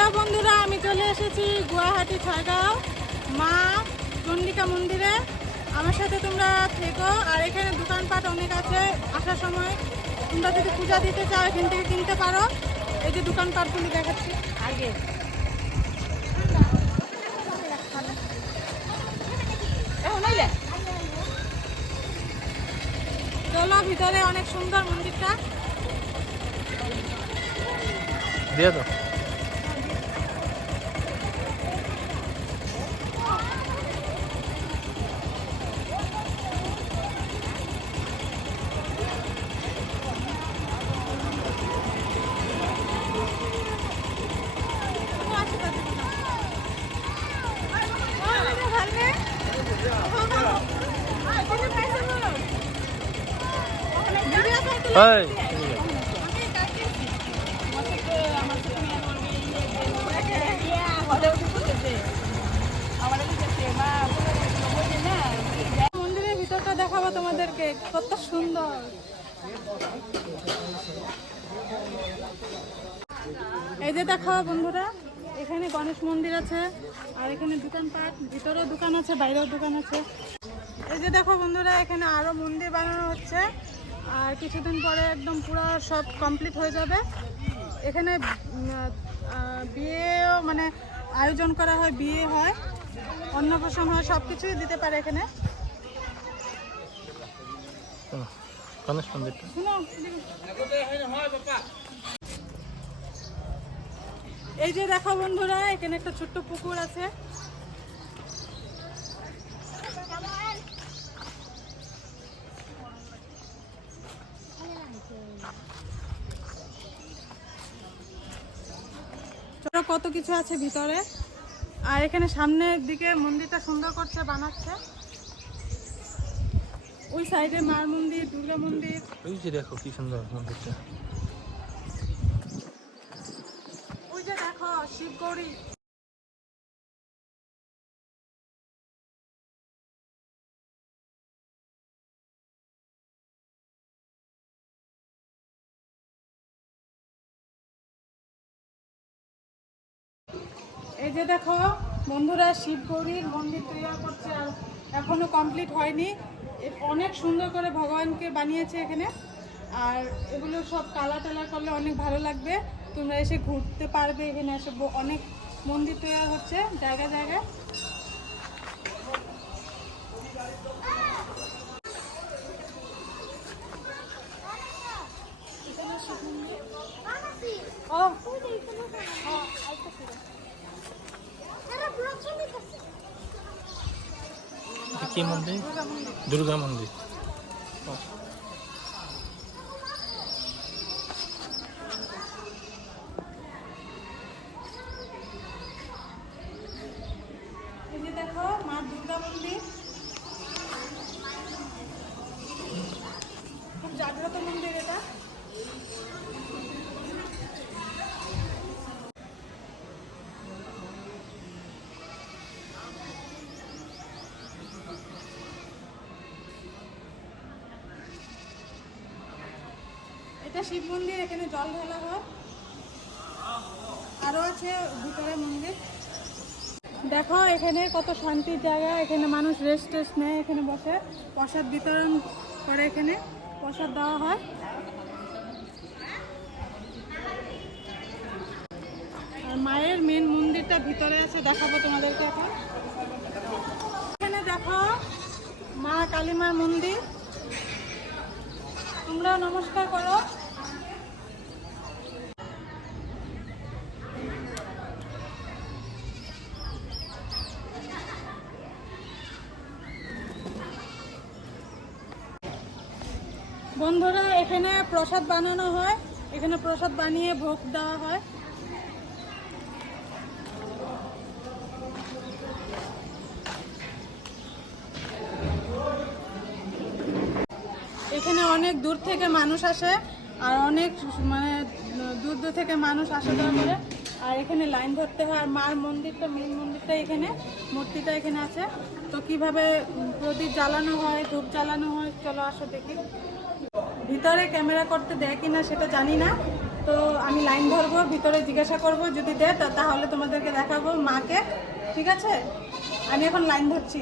Hello বন্ধুরা, আমি চলে এসেছি গুয়াহাটি ছয়গাঁও মা চন্ডিকা মন্দিরে। আমার সাথে তোমরা থেকো। আর এখানে দোকানপাট অনেক আছে, আসার সময় তোমরা যদি পূজা দিতে চাও এখান থেকে কিনতে পারো। এই যে দোকানপাটগুলি দেখাচ্ছি আগে। চলো ভিতরে, অনেক সুন্দর মন্দিরটা। দিয়ে দাও। এই মন্দিরের ভিতরটা দেখাবো তোমাদেরকে, কত সুন্দর। এই যে দেখো বন্ধুরা, এখানে গণেশ মন্দির আছে, আর এখানে দোকানপাট, ভিতরেও দোকান আছে, বাইরেও দোকান আছে। এই যে দেখো বন্ধুরা, এখানে আরো মন্দির বানানো হচ্ছে, আর কিছুদিন পরে একদম পুরো সব কমপ্লিট হয়ে যাবে। এখানে বিয়েও মানে আয়োজন করা হয়, বিয়ে হয়, অন্নপ্রাশন হয়, সব কিছুই দিতে পারে এখানে। গণেশ মন্দিরটা এই যে দেখো বন্ধুরা, এখানে একটা ছোট্ট পুকুর আছে। ছোট কত কিছু আছে ভিতরে। আর এখানে সামনের দিকে মন্দিরটা সুন্দর করছে, বানাচ্ছে। ওই সাইডে মার মন্দির, দুর্গা মন্দির। ওই যে দেখো কি সুন্দর মন্দিরটা। ওই যে দেখো শিবগৌরী। এই যে দেখো বন্ধুরা, শিবগৌরীর মন্দির তৈরি করছে, আর এখনো কমপ্লিট হয়নি। অনেক সুন্দর করে ভগবানকে বানিয়েছে এখানে। আর এগুলো সব কালার টালার করলে অনেক ভালো লাগবে। তোমরা এসে ঘুরতে পারবে, এখানে এসে অনেক মন্দির তৈরি হচ্ছে জায়গায় জায়গায়। কি মন্দির? দুর্গা মন্দির। এই যে দেখো মা দুর্গা মন্দির, খুব জাগ্রত মন্দির এটা। এটা শিব মন্দির, এখানে জল ঢালা হয়। আরো আছে ভিতরে মন্দির। দেখো এখানে কত শান্তির জায়গা, এখানে মানুষ রেস্ট টেস্ট নেয়, এখানে বসে প্রসাদ বিতরণ করে, এখানে প্রসাদ দেওয়া হয়। আর মায়ের মেন মন্দিরটা ভিতরে আছে, দেখাবো তোমাদেরকে এখন। এখানে দেখো মা কালীমার মন্দির, তোমরা নমস্কার করো। বন্ধুরা এখানে প্রসাদ বানানো হয়, এখানে প্রসাদ বানিয়ে ভোগ দেওয়া হয়। এখানে অনেক দূর থেকে মানুষ আসে, আর অনেক মানে দূর দূর থেকে মানুষ আসা যাওয়া করে। আর এখানে লাইন ধরতে হয়। আর মার মন্দিরটা, মেন মন্দিরটা এখানে, মূর্তিটা এখানে আছে। তো কিভাবে প্রদীপ জ্বালানো হয়, ধূপ জ্বালানো হয়, চলো আসো দেখি। ভিতরে ক্যামেরা করতে দেয় কিনা সেটা জানি না। তো তো আমি লাইন ধরবো, ভিতরে জিজ্ঞাসা করব, যদি দেয় তাহলে তোমাদেরকে দেখাবো মাকে। ঠিক আছে, আমি এখন লাইন ধরছি।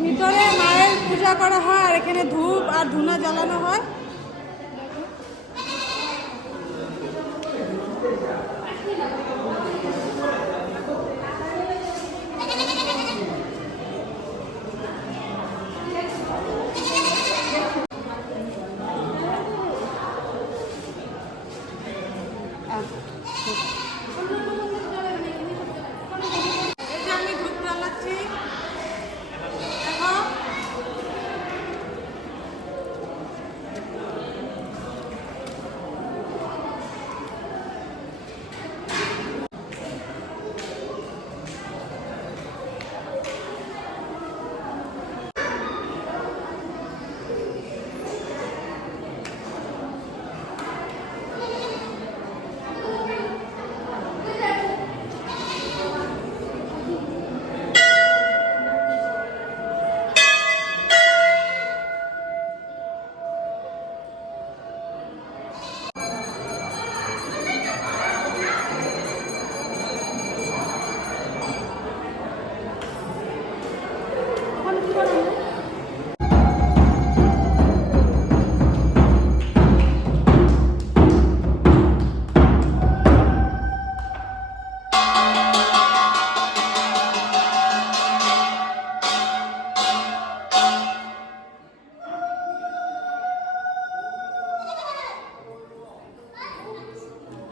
ভিতরে মায়ের পূজা করা হয় আর এখানে ধূপ আর ধুনা জ্বালানো হয়। আমি ধূপ জ্বালাচ্ছি, দেখো।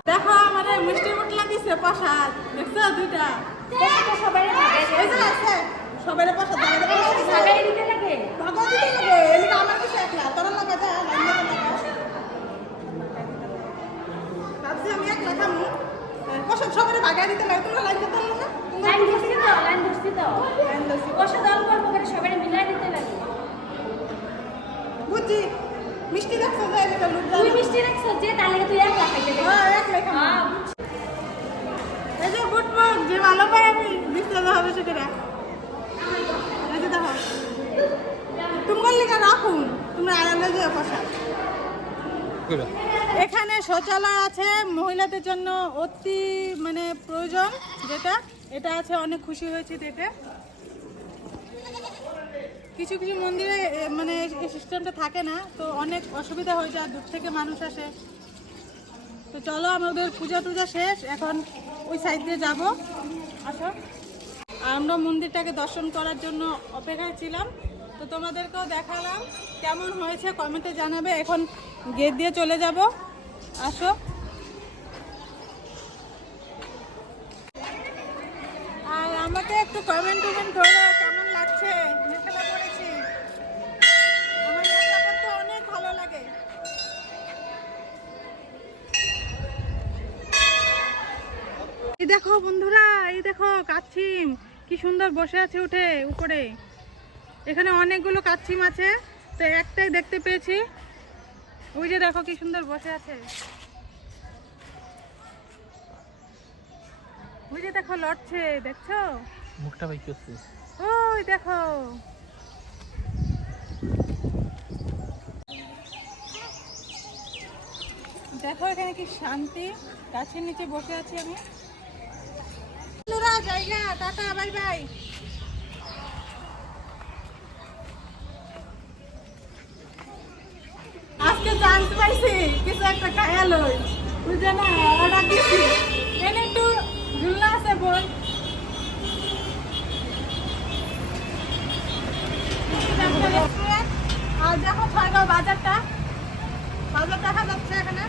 দেখো আমাদের মিষ্টি মুটলা দিছে প্রসাদ, দেখছো দুইটা সবাই আছে, সবাই প্রসাদ দিতে লাগে, ভাগা দিতে লাগে। এদিকে আমার কাছে একলা তোরা লাগা যা লাইন লাগা ভাবছি আমি একলা খামু, প্রসাদ সবাই ভাগা দিতে লাগে। তোমরা লাইন দিতে লাগে না? লাইন ধরছি তো প্রসাদ অল্প অল্প করে সবাই মিলাই দিতে লাগে। বুঝছি, মিষ্টি দেখছো যে এটা লুট তুই মিষ্টি রাখছ যে তাহলে তুই একলা খাইতে দেবে। হ্যাঁ একলা খামু। এই যে বুটমুখ যে ভালো পাই আমি দিতে হবে সেটা রাখ। এই যে দেখো তোমার লিগা রাখুন, তোমরা আলাদা যে প্রসাদ। এখানে শৌচালয় আছে মহিলাদের জন্য, অতি মানে প্রয়োজন, যেটা এটা আছে। অনেক খুশি হয়েছি দেখে। কিছু কিছু মন্দিরে মানে এই সিস্টেমটা থাকে না, তো অনেক অসুবিধা হয়ে যায়, দূর থেকে মানুষ আসে। তো চলো আমাদের পূজা টুজা শেষ, এখন ওই সাইড দিয়ে যাবো। আসো, আর আমরা মন্দিরটাকে দর্শন করার জন্য অপেক্ষায় ছিলাম। তো তোমাদেরকেও দেখালাম, কেমন হয়েছে কমেন্টে জানাবে। এখন গেট দিয়ে চলে যাব, আসো। আর আমাকে একটু কমেন্ট করো কেমন লাগছে মেখেলা পরেছি। আমার মেখেলা পরতে অনেক ভালো লাগে। এই দেখো বন্ধুরা, এই দেখো কাচ্ছিম কি সুন্দর বসে আছে উঠে উপরে। এখানে অনেকগুলো কাচ্ছিম আছে, তো একটাই দেখতে পেয়েছি। ওই যে দেখো কি সুন্দর বসে আছে, ওই যে দেখো লড়ছে, দেখছো মুখটা বাই করছে। ওই দেখো, দেখো এখানে কি শান্তি, গাছের নিচে বসে আছি আমি। জায়গা টাটা, বাই বাই। আজকে চান্স পাইছি কিছু একটা খায়াল বুঝে না, অর্ডার দিচ্ছি। এনে একটু ঝুলনা আছে বই, আর দেখো ছয়গাঁও বাজারটা, বাজার দেখা যাচ্ছে এখানে।